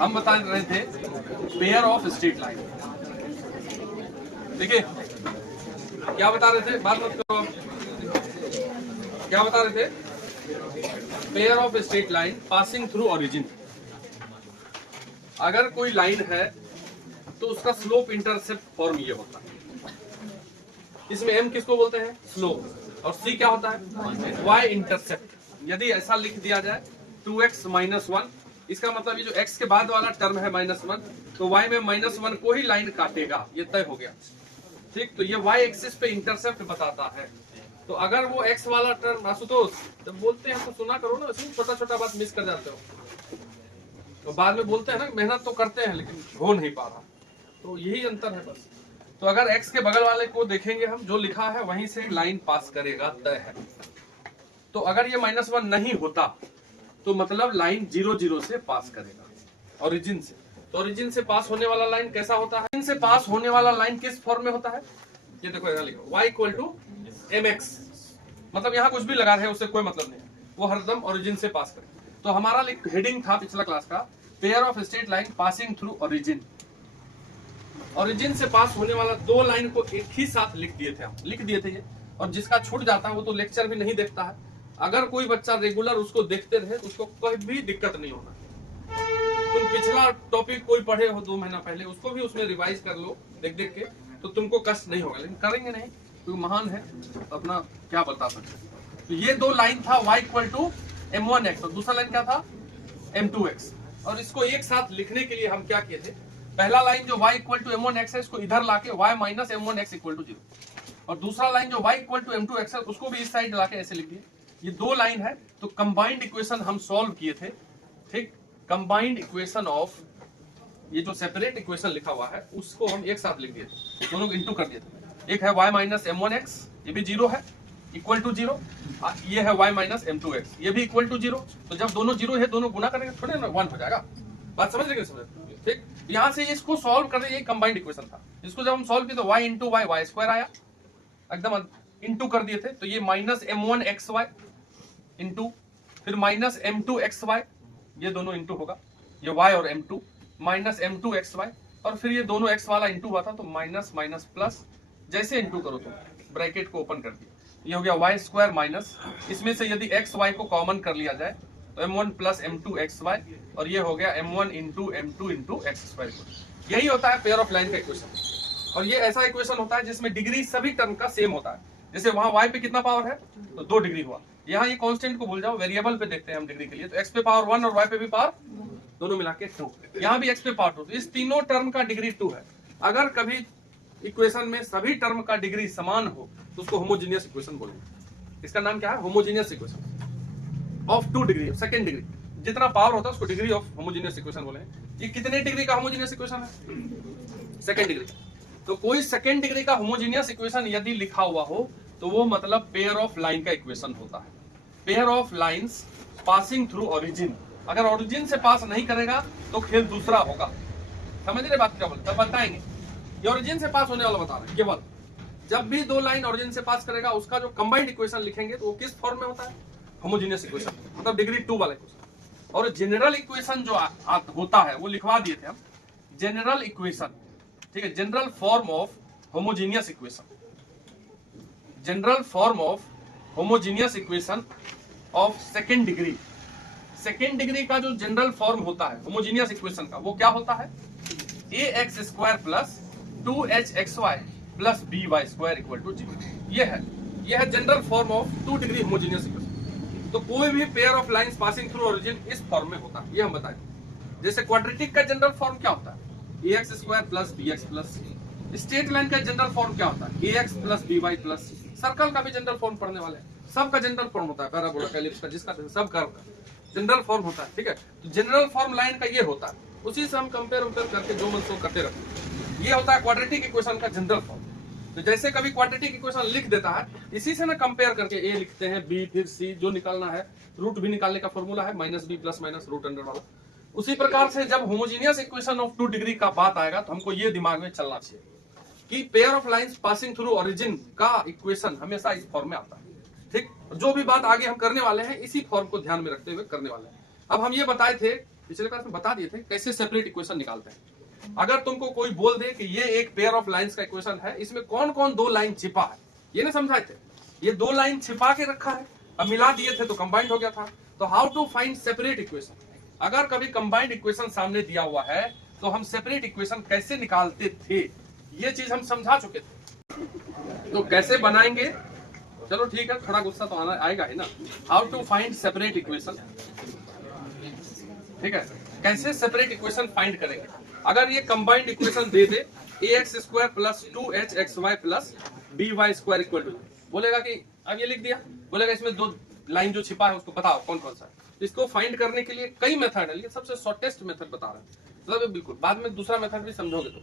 हम बता रहे थे पेयर ऑफ स्ट्रेट लाइन। देखिए क्या बता रहे थे, बात मत करो आप। क्या बता रहे थे? Pair of straight line passing through origin. अगर कोई लाइन है तो उसका स्लोप इंटरसेप्ट फॉर्म ये होता है। इसमें m किसको बोलते हैं? स्लोप। और c क्या होता है? y intercept. यदि ऐसा लिख दिया जाए 2x - 1, इसका मतलब ये जो x के बाद वाला टर्म है -1, तो y में -1 को ही लाइन काटेगा, ये तय हो गया। ठीक, तो ये y एक्सिस पे इंटरसेप्ट बताता है। तो अगर वो x वाला टर्म, आशुतोष जब बोलते हैं तो सुना करो ना, इसमें छोटा छोटा बात मिस कर जाते हो तो बाद में बोलते हैं ना मेहनत तो करते हैं लेकिन हो नहीं पा रहा। तो यही अंतर है बस। तो अगर x के बगल वाले को देखेंगे हम, जो लिखा है वहीं से लाइन पास करेगा, तय है। तो अगर ये -1 नहीं होता तो मतलब लाइन 0 0 से पास करेगा ओरिजिन से। तो ओरिजिन से पास होने वाला लाइन कैसा होता है? ओरिजिन से पास होने वाला लाइन किस फॉर्म में होता है? ये देखो यहाँ लिखो y = mx, मतलब यहाँ कुछ भी लगा रहे हैं उससे कोई मतलब नहीं, वो हरदम ओरिजिन से पास करे। तो हमारा हेडिंग था पिछला क्लास का, pair of straight line passing through origin. Origin से पास होने वाला दो लाइन को एक ही साथ लिख दिए थे ये। और जिसका छूट जाता है वो तो लेक्चर भी नहीं देखता है। अगर कोई बच्चा रेगुलर उसको देखते रहे तो उसको कोई भी दिक्कत नहीं होना। तुम पिछला टॉपिक कोई पढ़े हो 2 महीना पहले, उसको भी उसमें रिवाइज कर लो देख देख के, तो तुमको कष्ट नहीं होगा। लेकिन करेंगे नहीं क्योंकि महान है, तो अपना क्या बता सकते। तो ये दो लाइन था y = m1x और दूसरा लाइन क्या था? m2x। और इसको एक साथ लिखने के लिए हम क्या किए थे? पहला लाइन जो y = m1x है इसको इधर लाके y - m1x = 0, और दूसरा लाइन जो y = m2x है उसको भी इस साइड लाके ऐसे लिख दिए। ये दो लाइन है, तो कंबाइंड इक्वेशन हम सॉल्व किए थे। ठीक, कंबाइंड इक्वेशन ऑफ ये जो सेपरेट इक्वेशन लिखा हुआ है उसको हम एक साथ लिख दिए थे, दोनों इंटू कर दिए थे। एक है y - m1x, ये भी 0 है, = 0। ये है y - m2x, ये भी = 0। तो जब दोनों 0 है, दोनों गुना करेंगे थोड़े ना 1 हो जाएगा। बात समझ रहे? ठीक, यहाँ से इसको सॉल्व करने, ये कंबाइंड इक्वेशन था। इसको जब हम सॉल्व किए तो y × y y² आया, एकदम इंटू कर दिए थे। तो ये -m1xy इंटू, फिर -m2xy, ये दोनों इंटू होगा, ये y और m2 -m2xy, और फिर ये दोनों x वाला इंटू हुआ था तो माइनस माइनस प्लस, जैसे इंटू करो तो ब्रैकेट को ओपन कर दिया, ये हो गया y² माइनस, इसमें से यदि xy को कॉमन कर लिया जाए तो m1 + m2xy, और ये हो गया m1 × m2 × x²। यही होता है पेयर ऑफ लाइन का इक्वेशन। और ये ऐसा इक्वेशन होता है जिसमें डिग्री सभी टर्म का सेम होता है। जैसे वहां y पे कितना पावर है तो 2 डिग्री हुआ, यहाँ ये कांस्टेंट को भूल जाओ, वेरिएबल पे देखते हैं हम डिग्री के लिए, तो x पे पावर 1 और y पे भी पावर, दोनों मिला के 2, यहाँ भी x पे पावर 2, तो इस तीनों टर्म का डिग्री 2 है। अगर कभी इक्वेशन में सभी टर्म का डिग्री समान हो तो उसको होमोजेनियस इक्वेशन बोलेंगे। इसका नाम क्या है? Homogeneous equation of 2 degree, second degree, जितना पावर होता है उसको डिग्री ऑफ होमोजेनियस इक्वेशन बोलेंगे। ये कितने डिग्री का होमोजेनियस इक्वेशन है? Second degree. तो कोई सेकंड डिग्री का होमोजेनियस इक्वेशन यदि लिखा हुआ हो तो वो मतलब पेयर ऑफ लाइन का इक्वेशन होता है। Pair of lines passing through origin. अगर ओरिजिन से पास नहीं करेगा तो खेल दूसरा होगा। समझ रहे बात क्या बोलते? बताएंगे। ये ओरिजिन से पास होने वाला बता रहे हैं। केवल जब भी दो लाइन ओरिजिन से पास करेगा उसका जो कंबाइंड इक्वेशन लिखेंगे तो वो किस फॉर्म में होता है? होमोजेनियस इक्वेशन, मतलब डिग्री 2 वाला इक्वेशन। और जनरल इक्वेशन जो होता है वो लिखवा दिए थे हम, जनरल इक्वेशन। ठीक है, general form of homogeneous equation, general form of homogeneous equation of second degree. Second degree का जो जनरल फॉर्म होता है होमोजेनियस इक्वेशन का, वो क्या होता है? ax² + 2hxy + by² = 0। ये है general form of 2 degree homogeneous equation. तो कोई भी pair of lines passing through origin इस फॉर्म में होता है, ये हम बताएं। जैसे क्वाड्रेटिक का जनरल फॉर्म क्या होता है? ax² + bx + c। Straight line का जनरल फॉर्म क्या होता है? ax + by + c। सर्कल का भी जनरल फॉर्म पढ़ने वाले हैं, सबका जनरल फॉर्म होता है, पैराबोला का, एलिप्स का, जिसका सब कर्व का जनरल फॉर्म होता है। ठीक है, तो जनरल फॉर्म लाइन का ये होता है, उसी से हम कंपेयर करके जो मन सो करते रहते हैं। ये होता है क्वाड्रेटिक इक्वेशन का जनरल फॉर्म। तो जैसे कभी क्वाड्रेटिक इक्वेशन लिख देता है, इसी से ना कंपेयर करके ए लिखते हैं, बी फिर सी, जो निकालना है, रूट भी निकालने का फॉर्मूला है -b + √अंडर वाला। उसी प्रकार से जब होमोजेनियस इक्वेशन ऑफ 2 डिग्री का बात आएगा तो हमको ये दिमाग में चलना चाहिए कि pair of lines passing through origin का इक्वेशन हमेशा इस फॉर्म में आता है। ठीक, जो भी बात आगे हम करने वाले हैं इसी फॉर्म को ध्यान में रखते हुए करने वाले हैं। अब हम ये बताए थे पिछले क्लास में बता दिए थे कैसे सेपरेट इक्वेशन निकालते हैं। अगर तुमको कोई बोल दे कि ये एक पेयर ऑफ लाइंस का इक्वेशन है, इसमें कौन कौन दो लाइन छिपा है, ये ना समझाए थे, ये दो लाइन छिपा के रखा है, अब मिला दिए थे तो कंबाइंड हो गया था। तो how to find separate equation, अगर कभी कंबाइंड इक्वेशन सामने दिया हुआ है तो हम सेपरेट इक्वेशन कैसे निकालते थे, ये चीज हम समझा चुके थे। तो कैसे बनाएंगे, चलो ठीक है, थोड़ा गुस्सा तो आना आएगा ही ना। How to find separate equation, ठीक है, कैसे सेपरेट इक्वेशन फाइंड करेंगे। अगर ये कंबाइंड इक्वेशन दे दे ax² plus 2hxy plus by² equal to, बोलेगा कि अब ये लिख दिया, बोलेगा इसमें दो लाइन जो छिपा है उसको बताओ कौन कौन सा है। इसको फाइंड करने के लिए कई मेथड है, लेकिन सबसे शॉर्टेस्ट मेथड बता रहे हैं, मतलब बिल्कुल बाद में दूसरा मेथड भी समझोगे। तो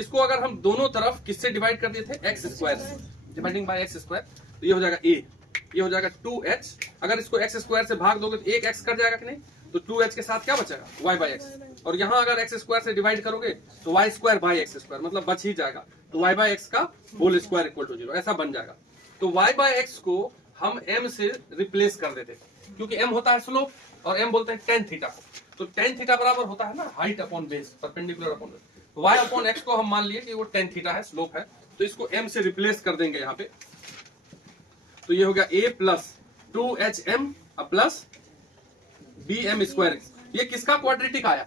इसको अगर हम दोनों तरफ किससे डिवाइड कर दिए थे, x² से, डिवाइडिंग बाय x², तो ये हो जाएगा a, ये हो जाएगा 2h। अगर इसको x² से भाग दोगे तो एक x कट जाएगा कि नहीं, तो 2h के साथ क्या बचेगा, y/x। और यहाँ अगर x² से डिवाइड करोगे तो y²/x², मतलब बच ही जाएगा, तो y/x का होल स्क्वायर इक्वल टू 0, ऐसा बन जाएगा। तो y/x को हम m से रिप्लेस कर देते, क्योंकि m होता है स्लोप और m बोलते हैं tan थीटा को, तो tan थीटा बराबर होता है ना height upon base, perpendicular upon base. तो y/x को हम मान लिए कि वो tan थीटा है, स्लोप है, तो इसको m से रिप्लेस कर देंगे यहाँ पे। तो ये हो गया a plus 2hm plus bm²। ये किसका क्वाड्रेटिक आया,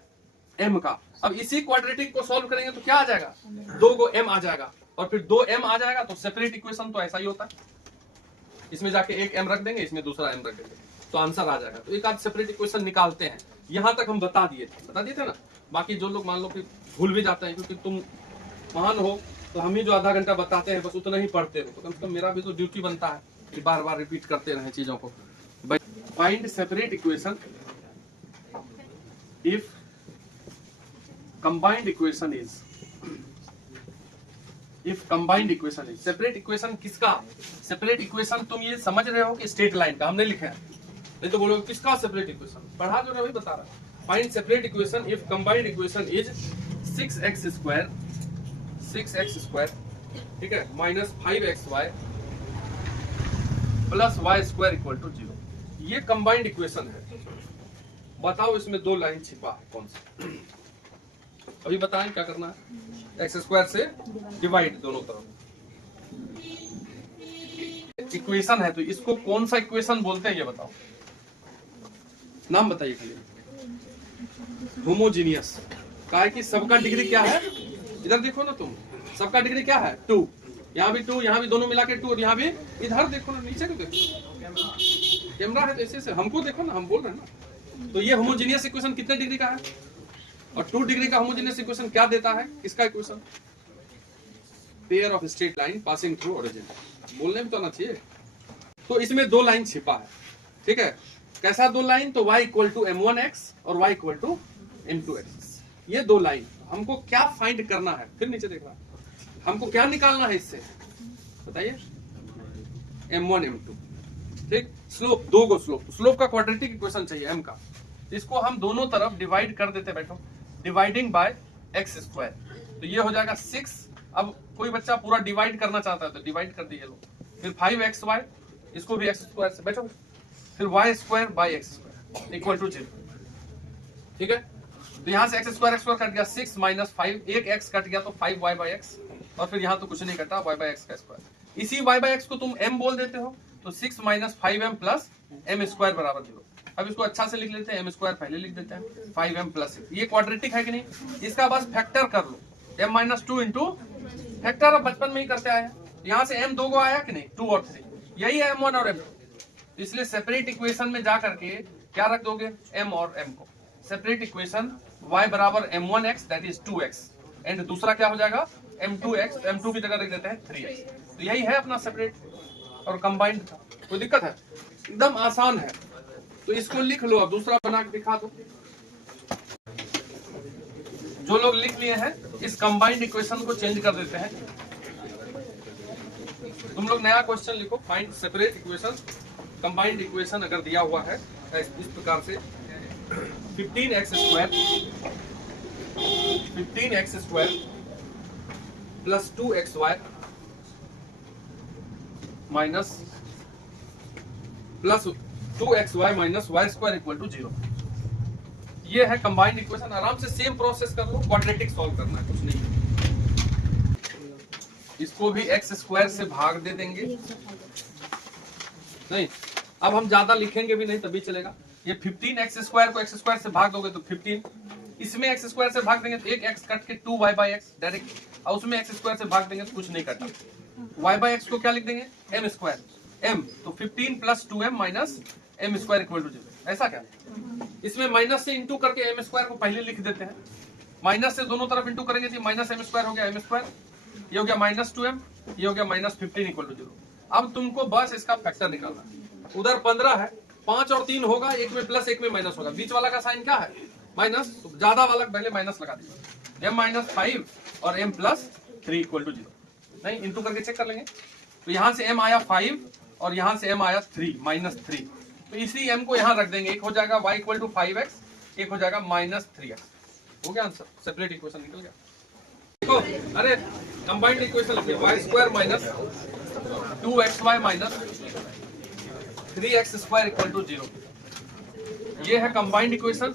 m का। अब इसी क्वाड्रेटिक को सॉल्व करेंगे तो क्या आ जाएगा, 2 को m आ जाएगा, और फिर 2m आ जाएगा, तो सेपरेट इक्वेशन तो ऐसा ही होता है, इसमें जाके एक m रख देंगे, इसमें दूसरा m रख देंगे, तो आंसर आ जाएगा। तो एक आध सेपरेट इक्वेशन निकालते हैं, यहां तक हम बता दिए थे ना। बाकी जो लोग मान लो कि भूल भी जाते हैं, क्योंकि तुम महान हो तो हम ही जो आधा घंटा बताते हैं बस उतना ही पढ़ते हो, तो कम से कम मेरा भी तो ड्यूटी बनता है कि बार बार रिपीट करते रहे चीजों को। Find separate equation if combined equation is, if combined equation is, separate equation किसका, सेपरेट इक्वेशन तुम ये समझ रहे हो कि स्ट्रेट लाइन का हमने लिखा है, नहीं तो बोलोगे किसका सेपरेट इक्वेशन, पढ़ा जो वही बता रहा है। Find separate equation if combined equation is 6x², ठीक है, minus 5xy plus y² equal to 0। ये कंबाइंड इक्वेशन है, बताओ इसमें दो लाइन छिपा है कौन सा, अभी बताएं क्या करना है, x² से डिवाइड दोनों तरफ। इक्वेशन है तो इसको कौन सा इक्वेशन बोलते हैं ये बताओ, नाम बताइए खाली। होमोजीनियस, कहा कि सबका डिग्री क्या है, इधर देखो ना तुम, सबका डिग्री क्या है 2, यहाँ भी 2, यहाँ भी दोनों मिला के 2, और यहाँ भी, इधर देखो ना, नीचे को देखो, कैमरा है तो ऐसे हमको देखो ना, हम बोल रहे हैं ना। तो ये होमोजीनियस इक्वेशन कितने डिग्री का है, और 2 डिग्री का होमोजीनियस इक्वेशन क्या देता है, इसका equation pair of straight line passing through origin, बोलने में तो आना चाहिए। तो इसमें दो लाइन छिपा है, ठीक है, कैसा दो लाइन, तो y इक्वल टू m1x और y इक्वल टू m2x, ये दो लाइन हमको क्या फाइंड करना है, फिर नीचे देख रहा, हमको क्या निकालना है इससे बताइए, m1 m2, ठीक, स्लोप, दो को स्लोप का क्वाड्रेटिक इक्वेशन चाहिए m का, इसको हम दोनों तरफ डिवाइड कर देते, बैठो, डिवाइडिंग बाय x², तो ये हो जाएगा 6। अब कोई बच्चा पूरा डिवाइड करना चाहता है तो डिवाइड कर दिए लोग, फिर 5xy, इसको भी x² से, बैठो, फिर y²/x² इक्वल टू 0, ठीक है। तो यहाँ से x² कट गया, 6 माइनस 5, एक x कट गया तो 5y/x, और फिर यहाँ तो कुछ नहीं कटा, y/x का स्क्वायर। इसी y/x को तुम m बोल देते हो, तो 6 माइनस 5m प्लस m² बराबर 0। अब इसको अच्छा से लिख लेते हैं, m² पहले लिख देते हैं, 5m प्लस 6, ये क्वाड्रेटिक है कि नहीं, इसका बस फैक्टर कर लो, m-2 इंटू फैक्टर, अब बचपन में ही करते आए हैं, यहाँ से m 2 को आया कि नहीं, 2 और 3, यही है m1 और m2, इसलिए सेपरेट इक्वेशन में जा करके क्या रख दोगे, m और m को, सेपरेट इक्वेशन y बराबर m1x that is 2x, and दूसरा क्या हो जाएगा m2x, m2 की जगह रख देते हैं 3x। तो यही है अपना सेपरेट और कंबाइंड था, कोई दिक्कत है, एकदम आसान है। तो इसको लिख लो, अब दूसरा बना के दिखा दो। जो लोग लिख लिए हैं इस कंबाइंड इक्वेशन को चेंज कर देते हैं, तुम लोग नया क्वेश्चन लिखो, find separate equation, combined equation अगर दिया हुआ है इस प्रकार से 15x² plus 2xy minus plus 2xy minus y² equal to 0, ये है कंबाइंड इक्वेशन। आराम से सेम प्रोसेस कर लो, क्वाड्रेटिक सॉल्व करना है, कुछ नहीं। इसको भी एक्स स्क्वायर से भाग दे देंगे, नहीं अब हम ज्यादा लिखेंगे भी नहीं तभी चलेगा। ये 15 एक्स स्क्वायर को एक्स स्क्वायर से भाग दोगे तो 15, इसमें एक्स स्क्वायर से भाग देंगे तो एक एक्स कट के 2y बाई एक्स डायरेक्ट, और उसमें एक्स स्क्वायर से भाग देंगे तो कुछ नहीं कटा। y बाई एक्स को क्या लिख देंगे, m स्क्वायर, m तो 15 plus 2m minus m square equal to 0। ऐसा क्या, इसमें माइनस से इंटू करके m स्क्वायर को पहले लिख देते हैं, माइनस से दोनों तरफ इंटू करेंगे तो माइनस m स्क्वायर हो गया m स्क्वायर, ये हो गया माइनस 2m, ये हो गया माइनस 15 इक्वल टू 0। अब तुमको बस इसका फैक्टर निकालना है। उधर 15 है, 5 और 3 होगा, एक में प्लस एक में माइनस होगा, बीच वाला का साइन क्या है माइनस, तो ज्यादा वाला पहले माइनस लगा दीजिए, m माइनस 5 और m प्लस 3 इक्वल टू 0। नहीं इंटू करके चेक कर लेंगे, तो यहाँ से m आया 5 और यहाँ से m आया 3 माइनस 3, तो इसी m को यहाँ रख देंगे, एक हो जाएगा y इक्वल टू 5x, एक हो जाएगा माइनस 3x। हो गया आंसर, सेपरेट इक्वेशन निकल गया। देखो अरे कंबाइंड इक्वेशन लिखिए, y square minus 2xy minus 3x square equal to 0। ये है कंबाइंड इक्वेशन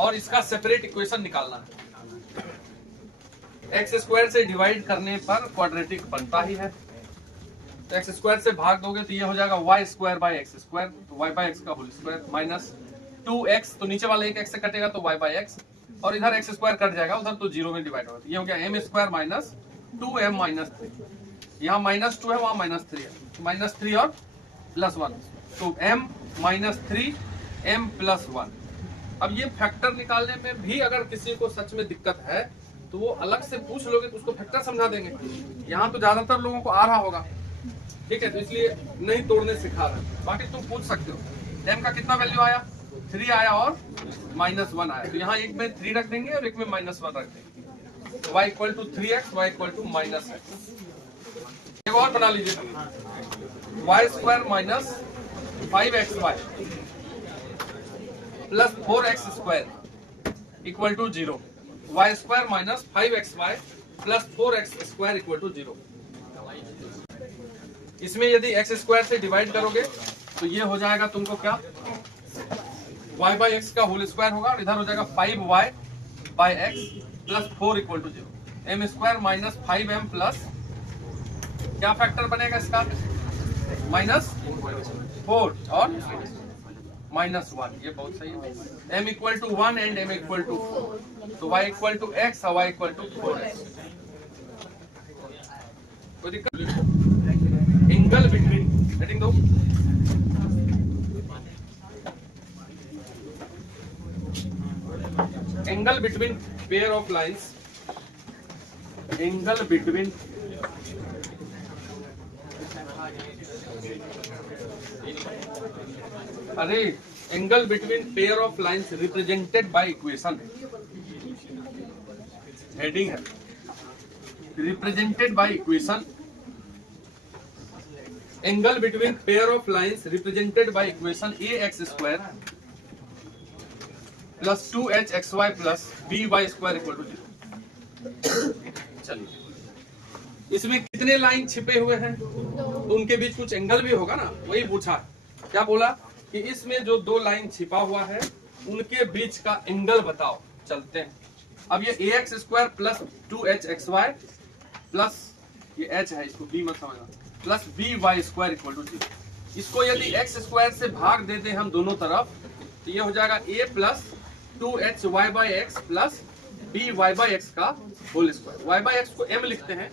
और इसका सेपरेट इक्वेशन निकालना है। एक्स स्क्वायर से डिवाइड करने पर क्वाड्रेटिक बनता ही है, तो एक्स स्क्वायर से भाग दोगे तो ये हो जाएगा y square by x square, तो y बाई एक्स का होल स्क्वायर माइनस 2x, तो नीचे वाला एक x से कटेगा तो y बाई एक्स, और इधर एक्स स्क्वायर कट जाएगा, उधर तो 0 में डिवाइड होगा, ये हो गया m square minus 2m minus 3, यहाँ माइनस 2 है वहाँ माइनस 3 है, तो माइनस 3 और प्लस 1, तो m माइनस 3 m प्लस 1। अब ये फैक्टर निकालने में भी अगर किसी को सच में दिक्कत है तो वो अलग से पूछ लोगे तो उसको फैक्टर समझा देंगे, यहाँ तो ज्यादातर लोगों को आ रहा होगा, ठीक है, तो इसलिए नहीं तोड़ने सिखा रहे, बाकी तुम पूछ सकते हो। m का कितना वैल्यू आया, 3 आया और माइनस 1 आया, तो यहाँ एक में 3 रख देंगे और एक में माइनस 1 रख देंगे, तो y equal to 3x, y equal to minus x। एक और बना लीजिए, y square minus 5xy plus 4x square equal to 0, y square minus 5xy plus 4x square equal to 0। इसमें यदि x स्क्वायर से डिवाइड करोगे तो ये हो जाएगा तुमको क्या, y बाई एक्स का होल स्क्वायर होगा, और इधर हो जाएगा 5y by x plus 4 equal to 0, m square minus 5m plus क्या फैक्टर बनेगा इसका, माइनस 4 और माइनस 1, ये बहुत सही है। m equal to 1 and m equal to 4, तो y इक्वल टू x और y इक्वल टू 4x। कोई दिक्कत, एंगल बिटवीन, हेडिंग दो, angle between pair of lines, angle between अरे angle between pair of lines represented by equation, heading है represented by equation, angle between pair of lines represented by equation ax square plus 2hxy plus by square equal to 0। चलिए इसमें कितने line छिपे हुए हैं, तो उनके बीच कुछ एंगल भी होगा ना, वही पूछा। क्या बोला कि इसमें जो 2 लाइन छिपा हुआ है उनके बीच का एंगल बताओ। चलते हैं, अब ये ax square plus 2hxy plus ये h है, इसको b मत समझना, plus by square equal to 0। इसको यदि x स्क्वायर से भाग दे दें हम दोनों तरफ तो ये हो जाएगा a plus 2hy by x plus by by x का whole square, y by x को m लिखते हैं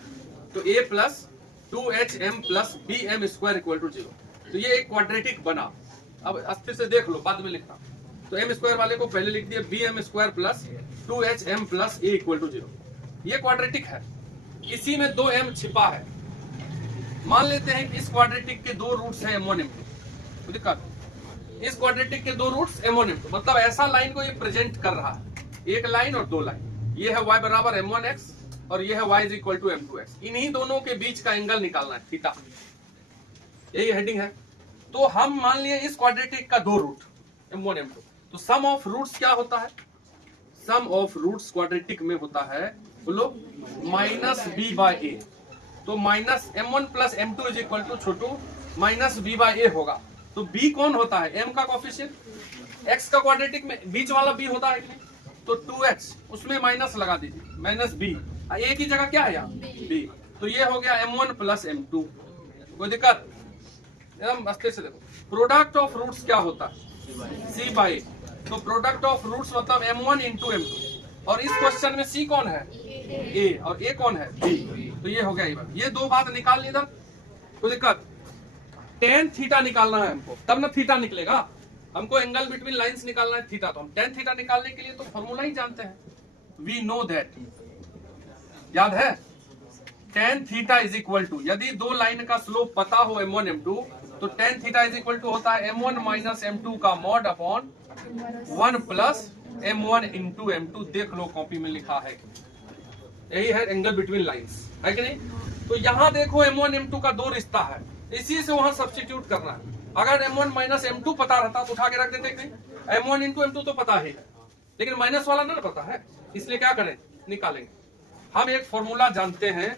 तो a प्लस 2hm प्लस bm स्क्वायर इक्वल टू 0। तो ये एक क्वाड्रेटिक बना। अब अस्थिर से देख लो, बाद में लिखना, तो m स्क्वायर वाले को पहले लिख दिया bm square plus 2hm plus a equal to 0। ये क्वाड्रेटिक है, इसी में 2m छिपा है। मान लेते हैं कि इस क्वाड्रेटिक के 2 रूट्स हैं m1 m2, तो दिक्कत, इस क्वाड्रेटिक के 2 रूट्स m1 m2, मतलब ऐसा लाइन को ये प्रेजेंट कर रहा है, एक लाइन और 2 लाइन, ये है y बराबर m1x और ये है y is equal to m2x। इन्हीं दोनों के बीच का एंगल निकालना है, थीटा, यही हेडिंग है। तो हम मान लिए इस क्वाड्रेटिक का 2 रूट m1 m2, तो सम ऑफ रूट्स क्या होता है, सम ऑफ रूट्स क्वाड्रेटिक में होता है, बोलो माइनस b बाई ए, तो minus m1 plus m2 is equal to छोटू माइनस b बाई ए होगा। तो b कौन होता है, m का कोफिशिएंट, x का क्वाड्रेटिक में बीच वाला b होता है कि नहीं, तो 2x उसमें माइनस लगा दीजिए, माइनस b, a की जगह क्या है यहाँ b, तो ये हो गया m1 प्लस m2। कोई दिक्कत? एकदम अस्ते से देखो, प्रोडक्ट ऑफ रूट्स क्या होता है c बाई, तो प्रोडक्ट ऑफ रूट्स मतलब m1 इंटू m2, और इस क्वेश्चन में c कौन है a और a कौन है b, तो ये हो गया इवन। ये दो बात निकाल ली इधर, कोई दिक्कत? टेन थीटा निकालना है हमको, तब ना थीटा निकलेगा, हमको एंगल बिटवीन लाइंस निकालना है थीटा, तो हम टेन थीटा निकालने के लिए तो फॉर्मूला ही जानते हैं, वी नो दैट, याद है? Tan theta is equal to, यदि दो लाइन का स्लोप पता हो m1 m2, तो tan theta is equal to होता है m1 माइनस m2 का mod upon 1 plus m1 into m2। देख लो कॉपी में लिखा है, यही है एंगल बिटवीन लाइंस, है कि नहीं? तो यहाँ देखो m1 m2 का दो रिश्ता है, इसी से वहां सब्स्टिट्यूट करना है। अगर m1 माइनस m2 पता रहता तो उठा के रख देते, नहीं m1 इंटू m2 तो पता है, लेकिन माइनस वाला ना पता है, इसलिए क्या करें, निकालेंगे। हम एक फॉर्मूला जानते हैं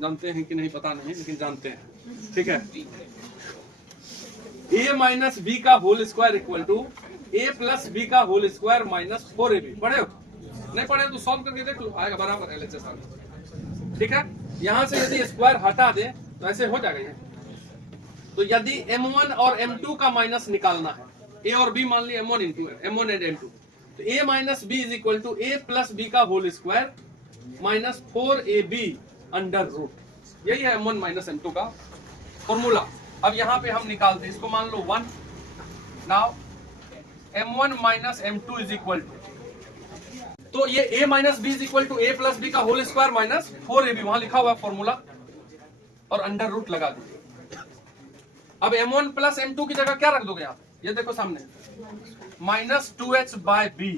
कि नहीं पता नहीं, लेकिन जानते हैं, ठीक है? a माइनस बी का whole square equal to a plus B का होल स्क्वायर माइनस 4ab। पढ़े हो? नहीं पढ़े तो सॉल्व करके देख लो, आएगा बराबर LHS आएगा, ठीक है? यहां से यदि स्क्वायर हटा दे तो ऐसे हो जाएगा ये। तो यदि m1 और m2 का माइनस निकालना है, a और b मान लिया m1 एंड m2, तो a minus b is equal to a plus b का whole square minus 4ab under root. यही है m1 माइनस m2 का फॉर्मूला। अब यहाँ पे हम निकालते हैं, इसको मान लो 1। Now m1 minus m2 is equal to, तो ये a minus B is equal to a plus b का होल स्क्वायर माइनस 4ab, वहां लिखा हुआ फॉर्मूला, और अंडर रूट लगा दीजिए। अब m1 प्लस m2 की जगह क्या रख दोगे आप, ये देखो सामने, माइनस 2h बाय b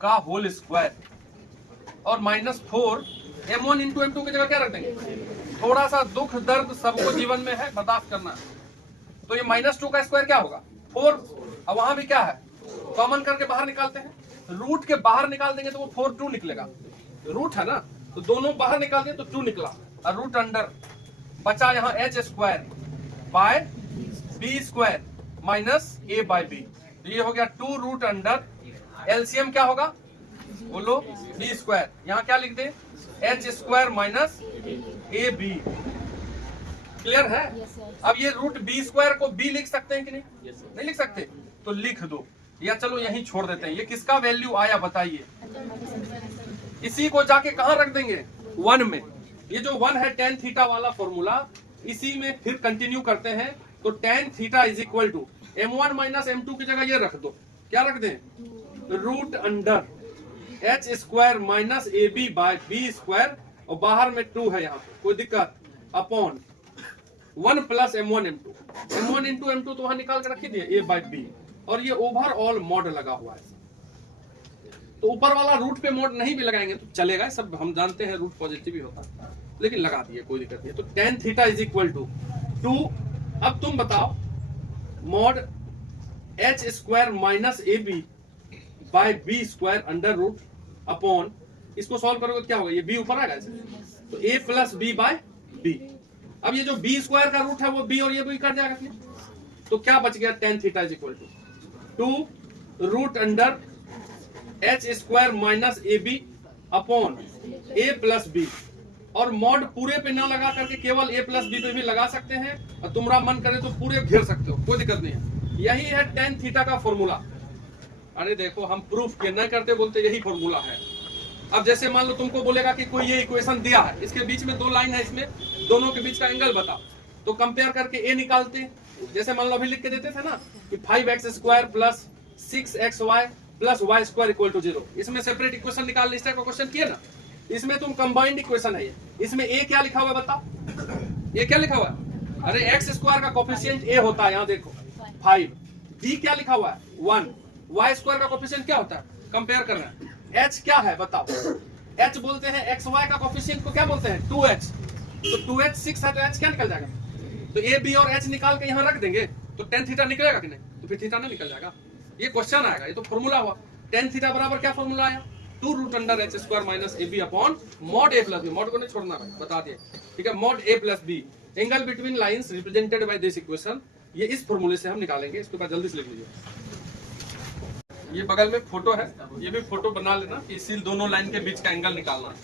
का होल स्क्वायर और माइनस 4 m1 इंटू m2 की जगह क्या रख देंगे? थोड़ा सा दुख दर्द सबको जीवन में है, बर्दाश्त करना है। तो ये माइनस 2 का स्क्वायर क्या होगा 4, अब वहां भी क्या है, कॉमन करके बाहर निकालते हैं, रूट के बाहर निकाल देंगे तो वो 4 2 निकलेगा, रूट है ना, तो दोनों बाहर निकाल दिए तो 2 निकला, और रूट अंडर बचा यहाँ h square by B square minus a by B, तो ये हो गया 2 रूट अंडर, एलसीएम क्या होगा बोलो, बी स्क्वायर, यहाँ क्या लिख दे, h square minus A B. Clear है? अब ये रूट बी स्क्वायर को b लिख सकते हैं कि नहीं? नहीं लिख सकते, तो लिख दो, या चलो यहीं छोड़ देते हैं। ये किसका वैल्यू आया बताइए, इसी को जाके कहाँ रख देंगे, 1 में। ये जो 1 है टेन थीटा वाला फॉर्मूला, इसी में फिर कंटिन्यू करते हैं, तो tan theta is equal to m1 minus m2 की जगह ये रख दो, क्या रख दें, root under h square minus A B by B square, और बाहर में 2 है यहाँ पे, कोई दिक्कत, upon 1 plus m1 into m2 तो वहां निकाल के रख दिए a बाय बी, और ये ओवरऑल मॉड लगा हुआ है। तो ऊपर वाला रूट पे मॉड नहीं भी लगाएंगे तो चलेगा, सब हम जानते हैं रूट पॉजिटिव ही होता है, लेकिन लगा दिए कोई दिक्कत नहीं। तो tan theta is equal to 2। अब तुम बताओ, mod h square minus A B by B square under root upon, इसको सॉल्व करोगे तो क्या होगा, ये b ऊपर आएगा ऐसे, तो a plus B by B. अब ये जो b स्क्वायर का रूट है वो b और ये b कट जाएगा, तो क्या बच गया, tan theta is equal to 2 root under h square minus A B upon a plus B, और मॉड पूरे पे ना लगा करके केवल a प्लस बी पे भी लगा सकते हैं, और तुम्हारा मन करे तो पूरे घेर सकते हो, कोई दिक्कत नहीं है। यही है टेन थीटा का फॉर्मूला। अरे देखो हम प्रूफ के नहीं करते, बोलते यही फॉर्मूला है। अब जैसे मान लो तुमको बोलेगा कि कोई ये इक्वेशन दिया है, इसके बीच में 2 लाइन है, इसमें दोनों के बीच का एंगल बताओ, तो कंपेयर करके a निकालते, जैसे मान लो अभी लिख के देते थे ना कि 5x square plus 6xy plus y square equal to 0, इसमें सेपरेट इक्वेशन निकाल, इस टाइप का क्वेश्चन किया ना, इसमें तुम कंबाइंड इक्वेशन है ये, इसमें a क्या लिखा हुआ है बताओ, a क्या लिखा हुआ है, अरे x स्क्वायर का कोफिशिएंट a होता है, यहाँ देखो 5, b क्या लिखा हुआ है 1, y स्क्वायर का कोफिशिएंट क्या होता है, कंपेयर कर रहे हैं, h क्या है बताओ, h बोलते हैं xy का कोफिशिएंट को क्या बोलते हैं 2h, तो 2h 6 है तो h क्या निकल जाएगा, तो a b और h निकाल के यहाँ रख देंगे तो टेन थीटा निकलेगा कि नहीं, तो फिर थीटा नहीं निकल जाएगा, ये क्वेश्चन आएगा, ये तो फॉर्मूला हुआ। टेन थीटा बराबर क्या फॉर्मूला आया, 2 root under h square minus A B upon mod a plus B, mod को नहीं छोड़ना भाई, बता दिए, ठीक है, mod a plus B, angle between lines represented by this equation, ये इस फॉर्मूले से हम निकालेंगे, इसके बाद जल्दी से लिख लीजिए। ये बगल में फोटो है, ये भी फोटो बना लेना कि इसी दोनों लाइन के बीच का एंगल निकालना है।